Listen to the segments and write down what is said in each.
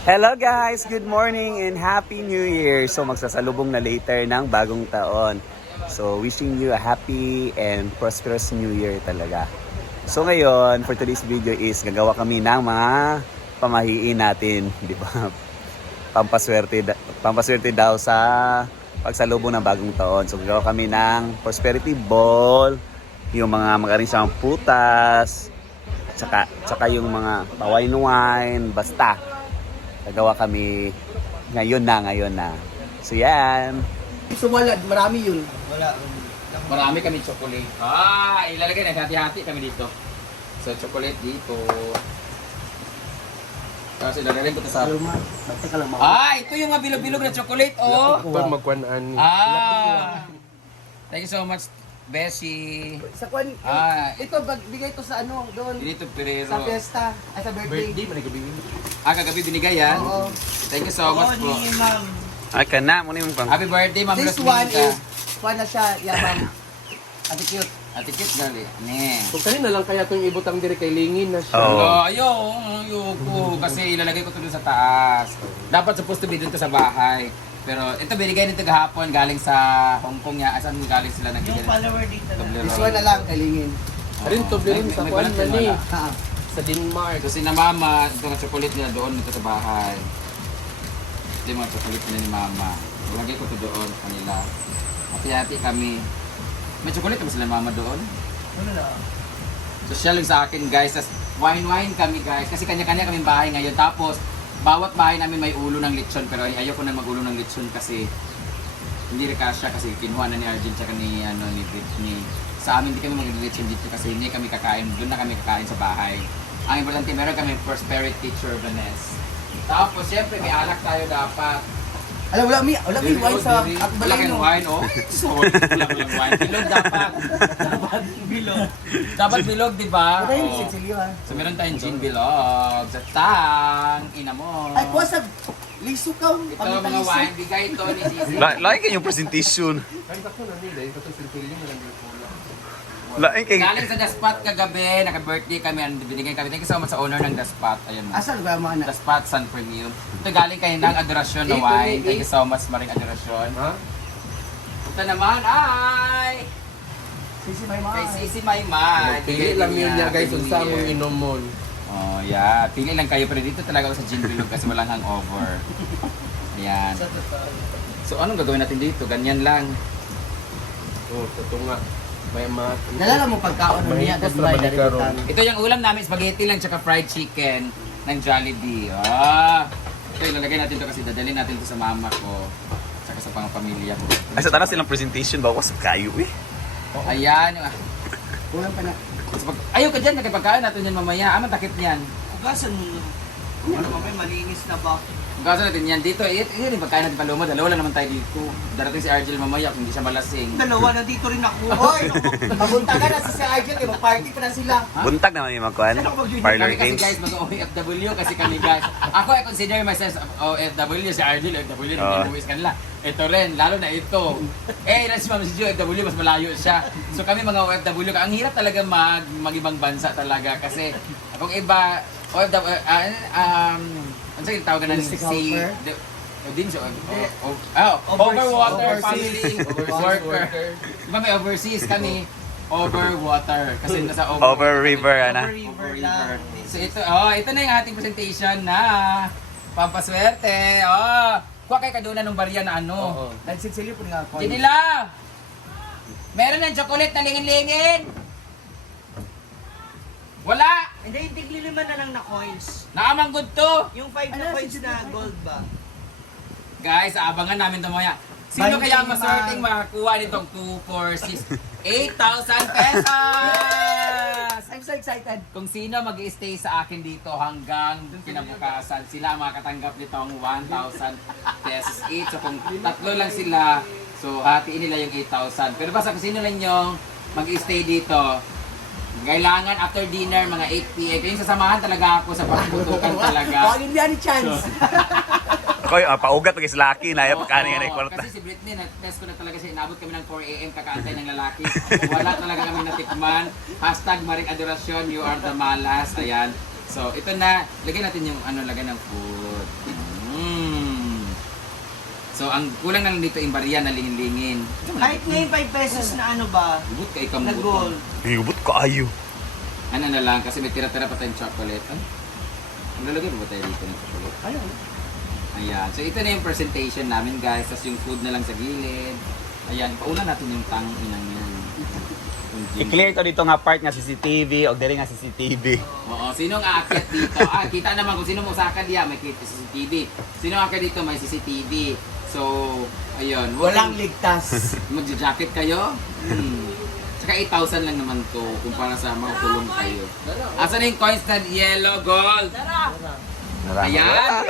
Hello guys! Good morning and Happy New Year! So magsasalubong na later ng bagong taon. So wishing you a happy and prosperous New Year talaga. So ngayon, for today's video is gagawa kami ng mga pamahiin natin. Di ba? Pampaswerte daw sa pagsalubong ng bagong taon. So gagawa kami ng prosperity ball, yung mga mag-arrange putas, tsaka yung mga pa-wine-wine, basta. Nagawa kami ngayon na. So yan. So wala, marami yun. Wala. Marami kami chocolate. Ilalagay na hati-hati kami dito. So chocolate dito. Kasi ilalagay ko to sa... Basta ka lang ito yung mga bilog-bilog na chocolate, oh! Pag magkuanaan ni. Thank you so much, Beshi. Sa kwan, ito, bigay to sa ano, doon. Dito, Perero. Sa fiesta, ay sa birthday. Birthday, manigabingin. Kagabi binigay yan. Oo. Thank you so much po. Ay ka na, muna yung pang... Happy birthday, Ma'am This one Rosminta. is, kwan na siya, yabang. Ate cute. Ate Kit, dali. Ne. Kung kanina lang kaya itong ibutang dire kay Lingin na siya. Oo. Ayoko. Kasi ilalagay ko ito dun sa taas. Dapat supposed to be dun to sa bahay. Pero ito binigay nito kahapon galing sa Hong Kong niya. Asan galing sila nagbigay? Yung follower dito na. This one na lang, kalingin. Rin to rin sa may kuan balat na yan, ni. wala. Sa Denmark. Kasi na mama, ito nga chocolate nila doon dito sa bahay. Ito yung mga chocolate nila ni mama. Ilagay ko ito doon kanila. Hati-hati kami. May chocolate ba sila mama doon? Ano na? Social lang sa akin guys. Tas wine kami guys. Kasi kanya-kanya kaming bahay ngayon. Tapos bawat bahay namin may ulo ng lechon. Pero ayoko na mag-ulo ng lechon kasi hindi rin kasya. Kasi kinuha na ni Arjun tsaka ni Britney. Sa amin hindi kami mag-lechon dito kasi hindi kami kakain. Doon na kami kakain sa bahay. Ang importante meron kami prosperity churbaness. Tapos syempre may alak tayo dapat. Alam, wala may wine sa Wala akbalay kayong no. wine, oh. Sorry, wala wine. Bilog dapat. Dapat bilog, di ba? Wala yung Oh. sinsilyo ha. So meron tayong gin bilog. Sa tang, ina mo. Ay, kuha sa liso ka. Ito mga wine, bigay ito ni Sisi. Like yung presentation. Ay, bako na nila. Ito to silpilin na lang yung pula. Like kay... Galing sa The Spot kagabi, naka-birthday kami, binigay kami. Thank you so much sa owner ng The Spot. Ayun mo. Asan ba mga The Spot Sun Premium. Ito galing kayo ng adorasyon na wine. Thank you so much, Maring Adorasyon. Ha? Ito naman ay Sisi may mga. kay Sisi Maymay. Pili lang yun niya guys. Kung saan mong inomon. Oh, yeah. Pili lang kayo. Pero dito talaga ako sa gin bilog kasi walang hangover. Ayan. So, anong gagawin natin dito? Ganyan lang. Oh, ito nga. May mga... Nalala mo pagkaon niya. Mahigpit That's na why manikaron. Ito yung ulam namin, spaghetti lang tsaka fried chicken ng Jollibee. Ito ilalagay natin ito kasi dadalhin natin ito sa mama ko. Tsaka sa pamilya ko. Ay sa tanas silang presentation ba ako sa kayo eh. Ayan. Kulang pa na. Ayaw ka dyan, nagkipagkain natin yan mamaya. Takit niyan. Ugasan mo na. Ano mamay, malinis na ba? Ugasan natin yan dito. Ito yung pagkain natin paluma. Dalawa lang naman tayo dito. Darating si Argel mamaya kung hindi siya malasing. Dalawa na dito rin ako. Hoy! Papunta ka na sa Sir Argel. Mag-party pa na sila. Buntag naman yung magkuhan. Parlor Kami kasi games. guys, mag-OFW kasi kami guys. Ako I consider myself OFW, si Argel OFW, Oo. nag-uwis kanila. Ito rin, lalo na ito. Ilan si Ma'am si Joe, OFW, mas malayo siya. So kami mga OFW, ang hirap talaga mag-ibang bansa talaga kasi kung iba, OFW, ano sa tawag na Domestic si... helper? Din siya, overwater family worker. Diba may overseas kami, overwater. Kasi nasa Over river, ana. River lang. So ito na yung ating presentation na pampaswerte. Kuha kay kaduna ng barya na ano. Nagsisilyo po nga. Janila! Meron ng chocolate na lingin-lingin? Wala! Hindi, tigli naman na lang na coins. Naamang good to! Yung 5 na Ano, coins si na Judy? gold ba? Guys, aabangan namin ito mamaya. Sino Bye, kaya ang Ma'am. maswerteng makakuha nitong 2, 4, 6, 8,000 pesos! I'm so excited. Kung sino mag stay sa akin dito hanggang kinabukasan, sila makakatanggap nitong 1,000 pesos each. So kung tatlo lang sila, so hatiin nila yung 8,000. Pero basta kung sino lang yung mag-stay dito, kailangan after dinner, mga 8 p.m. Kaya yung sasamahan talaga ako sa pagputukan talaga. Oh, yun yan ni Chance. Koy, paugat pag islaki na yung pagkani nga na kwarta. Kasi si Britney, na-test ko na talaga siya. Inabot kami ng 4 a.m. kakaantay ng lalaki. Wala talaga kami natikman. Hashtag Maring Adorasyon, you are the malas. Ayan. So, ito na. Lagyan natin yung lagyan ng food. So ang kulang na lang dito yung barya na lingin-lingin. Kahit ngayon 5 pesos na ano ba, Bubot kay na kambuton. gold. Higubot ko ayo. Ano na lang, kasi may tira-tira pa tayong chocolate. Ay, maglalagay ba tayo dito ng chocolate? Ayun. Ayan. So ito na yung presentation namin guys. Tapos yung food na lang sa gilid. Ayan. Paulan natin yung inang yan. Yung gym. I-clear ko dito nga part nga CCTV o diri nga CCTV. Oo. Sinong aakyat dito? Kita naman kung sino mo saka diya. May CCTV. Sino aakyat dito? May CCTV. So, ayun. Walang ligtas. Magja-jacket kayo? Tsaka 8,000 lang naman to kumpara sa makukulong kayo. Asan na yung coins na yellow, gold? Ayan!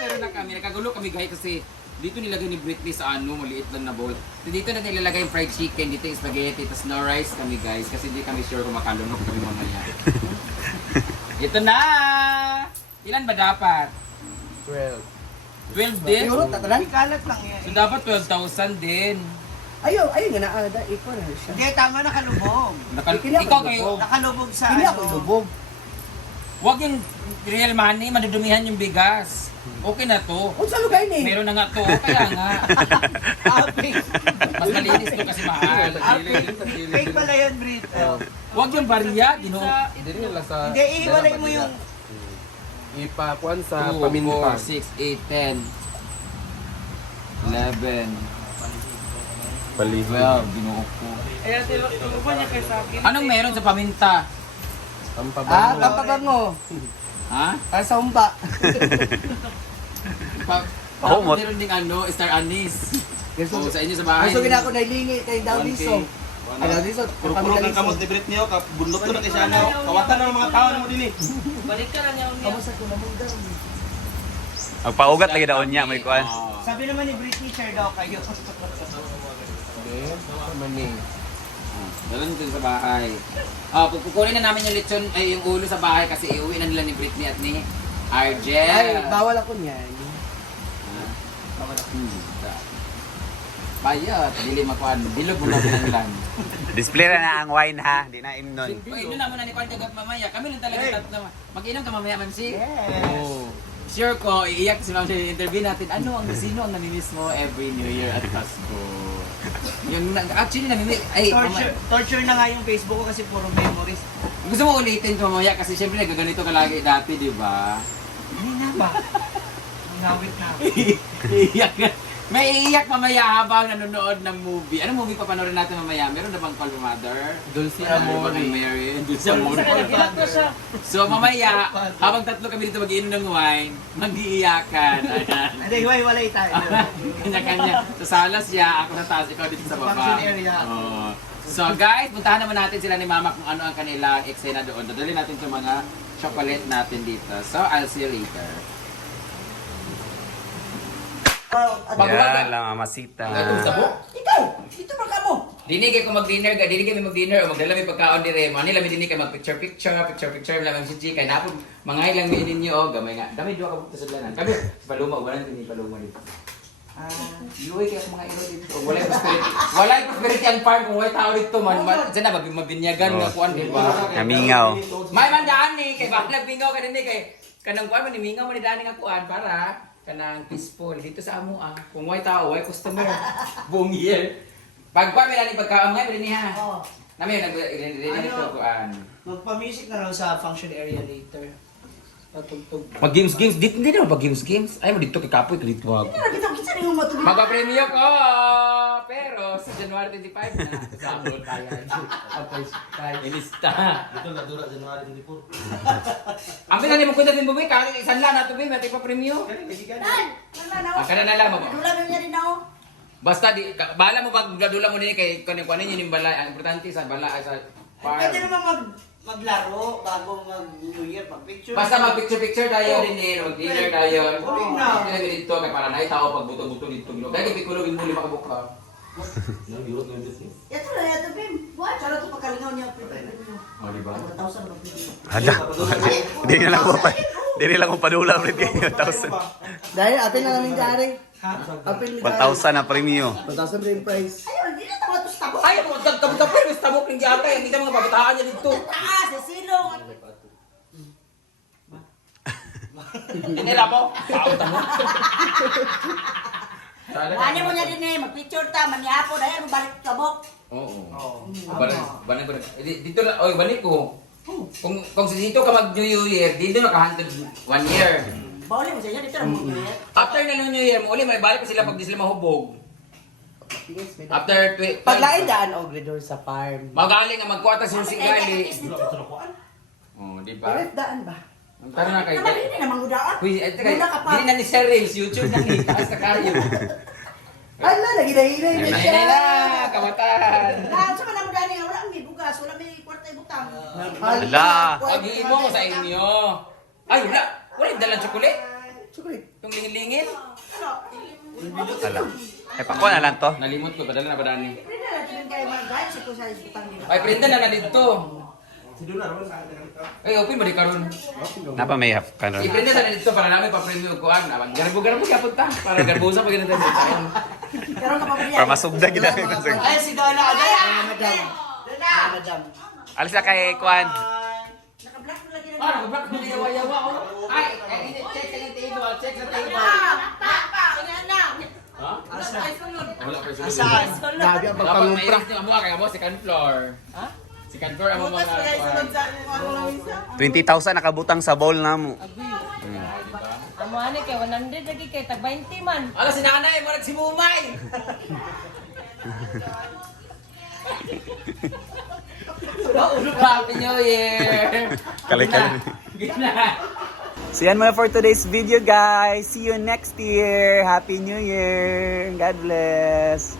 Meron na kami. Nakagulo kami guys kasi dito nilagay ni Britney sa maliit lang na bowl. Dito na nilalagay yung fried chicken, dito yung spaghetti, tapos no rice kami guys kasi hindi kami sure kung makalunok kami mamaya. Ito na! Ilan ba dapat? 12. 12 din? Ikalat lang yan. So dapat 12,000 din. Ayaw nga na, ikaw na siya. Hindi, tama nakalubog. Ikaw kayo, Nakalubog sa Hindi ako lubog. huwag yung real money, madudumihan yung bigas. Okay na to. Kung sa lugar ni. Meron na nga to, kaya nga. Mas malinis to kasi mahal. Fake pala yan, Brit. Huwag yung barya, Hindi nila sa... Hindi, iiwalay mo yung... Ipakuan sa 2, paminta. 4, 6, 8, 10, 11, 12, binuok ko. Anong meron sa paminta? Ang Ah, pabango. papabango. Ha? Sa umba. Oh, mot- Meron ding star anise. Oh, sa inyo sa bahay. Gusto gina ako nailingi kay Daudiso. Ay, Daudiso, Puro ng kamot ni Brit niyo, bundok ko na kay Shana. Kawatan na ng mga tao na mo din eh. Kamusta ko naman daw? Magpaugat lagi daw niya may kuan. Sabi naman ni Britney, share daw kayo. Mani. Dalhin dun sa bahay. Kukunin na namin yung lechon, ay yung ulo sa bahay kasi iuwi na nila ni Britney at ni Argel. Ay, bawal ako niyan. Bayot, dili makuan. Bilog mo na lang. Display na ang wine ha, di na imnon. Inom na muna ni Kwan kagab mamaya. Kami lang talaga tatlo. Mag-inom ka mamaya, Ma'am Si. Yes. Sure ko, iiyak si Ma'am Si. Interview natin. Sino ang namimiss mo every New Year at Pasko? Yung, actually, namimiss. Ay, Torture na nga yung Facebook ko kasi puro memories. gusto mo ulitin ko mamaya kasi syempre nagaganito ka lagi dati, di ba? Hindi na ba? Ngawit na. Iiyak ka. May iiyak mamaya habang nanonood ng movie. Anong movie papanoorin natin mamaya? Meron na bang Call Me Mother? Dulce Amore. Amore. Mary. Dulce Amore. So mamaya, habang tatlo kami dito mag-iinom ng wine, mag-iiyakan. Ayan. Hindi, walay tayo. Kanya-kanya. Sa salas siya, ako sa taas, ikaw dito sa baba. Function area. Oo. So guys, puntahan naman natin sila ni Mama kung ano ang kanilang eksena doon. Dadali natin sa mga chocolate natin dito. So I'll see you later. Yan lang masita. Ikaw! Dito ba ka mo? Dinig ko mag-dinner, dinig kami mag-dinner o magdala may pagkaon dire. Manila mi dinig kay mag-picture lang si Chika. Napod mga ilang mi ninyo oh, gamay nga. Gamay duha ka bukta sa lanan. Kabi, paluma wala ni paluma dito. Yuwi kaya mga ilo dito. Walay prosperity. Walay prosperity ang farm kung way tao dito man. Sana mabinyagan nga kuan di ba? Namingaw. May man daan ni kay bakla bingaw ka ni kay kanang kuan man ni mingaw man ni daan nga kuan para kanang peaceful dito sa amo kung way tao way customer buong year pag pa ni pagkaon ngay ni ha Oo. nami nag kuan Magpa-music na lang sa function area later. Patugtog. mag games dito hindi na mag games ay mo dito kay kapoy dito wag Kita na yung matulog. magpa-premyo ko pero sa January 25 na sa amo tayo ilista Ito na dura January 24. ang pinali mo kunta din bumi kali isan lang nato bi mati pa premyo kana na lang mo Dula na niya rin ako. basta di bahala mo pag dadula mo din kay kunin yun yung balay ang importante sa balay sa Pwede farm naman maglaro bago mag-New Year, mag-picture. basta mag-picture tayo din eh, mag-dinner tayo. Oo. Hindi na dito, kaya para na tao pag buto-buto dito. Dahil ipikulogin mo lima kabuka. Ito na, ito, Bim. What? Tsara ito pagkalingaw niya. O, di ba? 1,000 lang pili. Hala. Di na lang ko pa. Di na lang ko padula ulit kayo 1,000. Dahil atin na namin dari. Apil ni 1,000 na premium. 1,000 rin price. Ayun, hindi na tama ito sa tabo. Ay, kapag-kapag mas tabok ng giyatay. Ang kita mga babataan niya dito. Taas, sa silong. Hindi na mo. Tao tamo. Ano mo na din eh, mag-picture ta, manyapo, dahil mo balik kabok. Oo. Balik ko. Dito na, oy, balik ko. Kung dito ka mag New Year, dito nakahantod 1 year. Bawali mo sa inyo, dito na mo ulit. After na New Year, uli may balik pa sila pag di sila mahubog. After Paglain daan og redor sa farm. magaling nga magkuha ta sa Kasi gali. kaya dito. Oh, di Bakit ba? daan ba? Ang tara na kay. Naman hindi na mangudaan. Uy, ito kay. Muna ka pa. Dili na ni Sir Reels, YouTube na ni taas na kayo. Ala, naginahinay na Ay siya. na, kamatan. Na, sa kanang mudaan niya, wala may bugas, wala may kwarta ibutang. Ala. Pag-iimo ko sa inyo. Ay, wala. Wala yung dalang tsokolate. Chocolate. Yung lingin-lingin. Ala. Eh, pakuha na lang to. Nalimot ko, padala na ba Dani? Hindi na natin kayo mag-guide sa kung sa ibutang nila. Ay, printa na na dito. Ay, open ba di karon? Napa may half ka ron. I-printa na dito para namin pa-print yung kuan. Garbo-garbo ka punta. Para garbusa pa ganun tayo. Pero kapapagyan. Para masugda gid ako. Ay, si Donna. Ay, madam. Madam. Alis na kay Kwan. Naka-black mo lagi na. Ah, nag-block mo yawa-yawa. Ay, check sa yung table. Check sa table. Ha? Wala pa yung Saan? Grabe ang Dapat pagpangumpra. nainis niyo mo kaya mo second floor. Ha? Second floor amo mga. 20,000 nakabutang sa bowl na mo. Amo ani kay 100 lagi kay tag 20 man. Ala si nanay mo nagsimumay. Happy New Year! Kali-kali. Gina! So yan muna for today's video guys. See you next year. Happy New Year. God bless.